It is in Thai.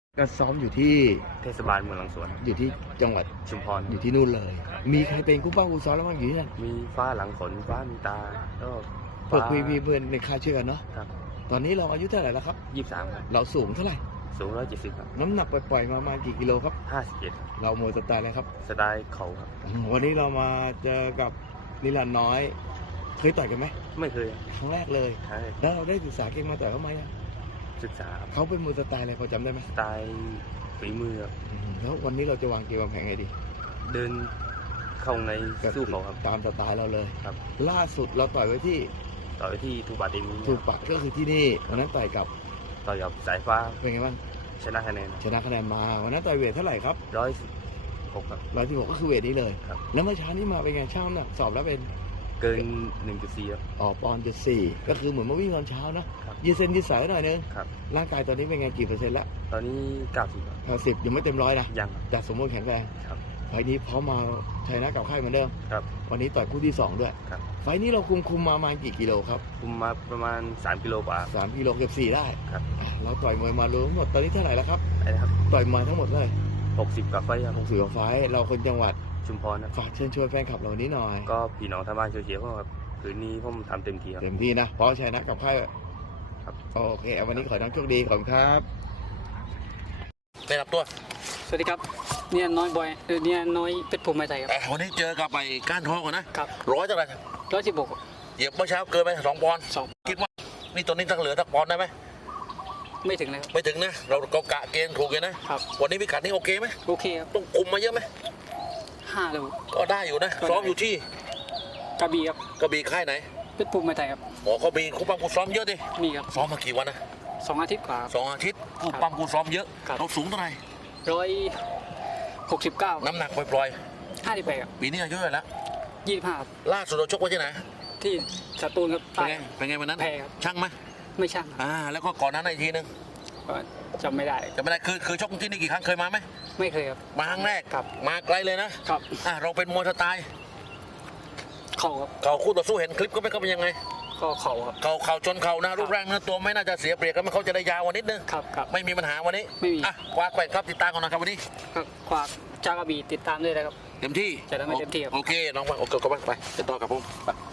ก็ซ้อมอยู่ที่เทศบาลเมืองหลังสวนอยู่ที่จังหวัดชุมพรอยู่ที่นู่นเลยมีใครเป็นคู่ป้าคู่ซ้อมแล้วบ้างอยู่ที่นั่นมีฟ้าหลังฝนฟ้ามีตาก็พวกพี่เพื่อนในค่ายเชื่อกันเนาะครับตอนนี้เราอายุเท่าไหร่แล้วครับ 23ครับเราสูงเท่าไหร่สูง170ครับน้ำหนักปล่อยๆมาประมาณกี่กิโลครับ 51 เรามวยสไตล์อะไรครับสไตล์เขาครับวันนี้เรามาเจอกับนิรันดร์น้อยเคยต่อยกันไหมไม่เคยครั้งแรกเลยใช่แล้วเราได้ศึกษาเก่งมาต่อยเขาไหมศึกษาเขาเป็นมวยสไตล์อะไรพอจำได้ไหมสไตล์ฝีมือครับแล้ววันนี้เราจะวางเกมวางแผนไงดีเดินเข้าในสู้เขาครับตามสไตล์เราเลยครับล่าสุดเราต่อยไว้ที่ทูบาตีมีถูกปักก็คือที่นี่วันนั้นต่อยกับสายฟ้าเป็นไงบ้างชนะคะแนนมาวันนั้นต่อยเวทเท่าไหร่ครับ 116ครับ 116ก็คือเวทนี้เลยครับแล้วเมื่อเช้านี้มาเป็นไงเช้าน่ะสอบแล้วเป็นเกิน 1.4 ครับปอนด์.4ก็คือเหมือนมาวิ่งตอนเช้านะยืดเส้นยืดสายหน่อยนึงครับร่างกายตอนนี้เป็นไงกี่เปอร์เซ็นต์ละตอนนี้90ครับ 90ยังไม่เต็ม100นะยังแต่สมบูรณ์แข็งแรงครับไฟนี้พร้อมมาชัยนะกับค่ายเหมือนเดิมครับวันนี้ต่อยคู่ที่2ด้วยครับไฟนี้เราคุมมาประมาณกี่กิโลครับคุมมาประมาณ3 กิโลกว่า 3 กิโลเกือบ4ได้ครับเราต่อยมวยมารวมทั้งหมดตอนนี้เท่าไหร่แล้วครับอะไรครับต่อยมาทั้งหมดเลย 60กับไฟครับ 60กับไฟเราคนจังหวัดชุมพรนะฝากเชิญชวนแฟนคลับเรานี้หน่อยก็พี่น้องทางบ้านเชียร์ๆครับคืนนี้ผมทำเต็มที่ครับเต็มที่นะเพราะชัยนะกับค่ายครับโอเควันนี้ขอให้น้องโชคดีขอบคุณครับได้รับตัวสวัสดีครับเนี่ยน้อยบอยเนี่ยน้อยเป็ดผมไม่ไทยครับวันนี้เจอกับไปก้านทองก่อนนะครับ100เท่าไหร่ 116 เหยียบเมื่อเช้าเกินไป2 ปอนด์คิดว่านี่ตัวนี้ทั้งเหลือทั้งปอนด์ได้ไหมไม่ถึงเลยไม่ถึงนะเรากะเกณฑ์ถูกเลยนะครับวันนี้พิกัดนี้โอเคไหมโอเคครับต้องคุมมาเยอะไหม 5 โลก็ได้อยู่นะซ้อมอยู่ที่กระบี่ครับกระบี่ค่ายไหนเป็ดผมไม่ไทยครับกระบี่คู่ปั้มกูซ้อมเยอะดิมีครับซ้อมมากี่วันนะ 2 อาทิตย์กว่า 2 อาทิตย์คู่ปั้มกูซ้อมเยอะเราสูงเท่าไหร่ 169 น้ำหนักปล่อย 58ครับปีนี้อายุเท่าไหร่แล้ว 25 ล่าสุดเราชกไว้ที่ไหนที่สตูลครับเป็นไงวันนั้นแพ้ครับช่างไหมไม่ช่างแล้วก็ก่อนนั้นอีกทีนึงจำไม่ได้คือชกที่นี่กี่ครั้งเคยมาไหมไม่เคยครับมาครั้งแรกครับมาไกลเลยนะครับเราเป็นมวยสไตล์เข่าครับเข่าคู่ต่อสู้เห็นคลิปก็ไม่เขาเป็นยังไงก็เข่าครับเข่าชนเข่านะรูปร่างเนื้อตัวไม่น่าจะเสียเปรียบกันเขาจะได้ยาวกว่านิดนึงครับไม่มีปัญหาวันนี้ไม่มีคว้าแกว่งครับติดตามกันนะครับวันนี้คว้าจากกระบี่ติดตามด้วยนะครับเต็มที่จะได้ไม่เต็มที่ครับโอเคน้องมาโอเคก็ไปติดต่อกับผม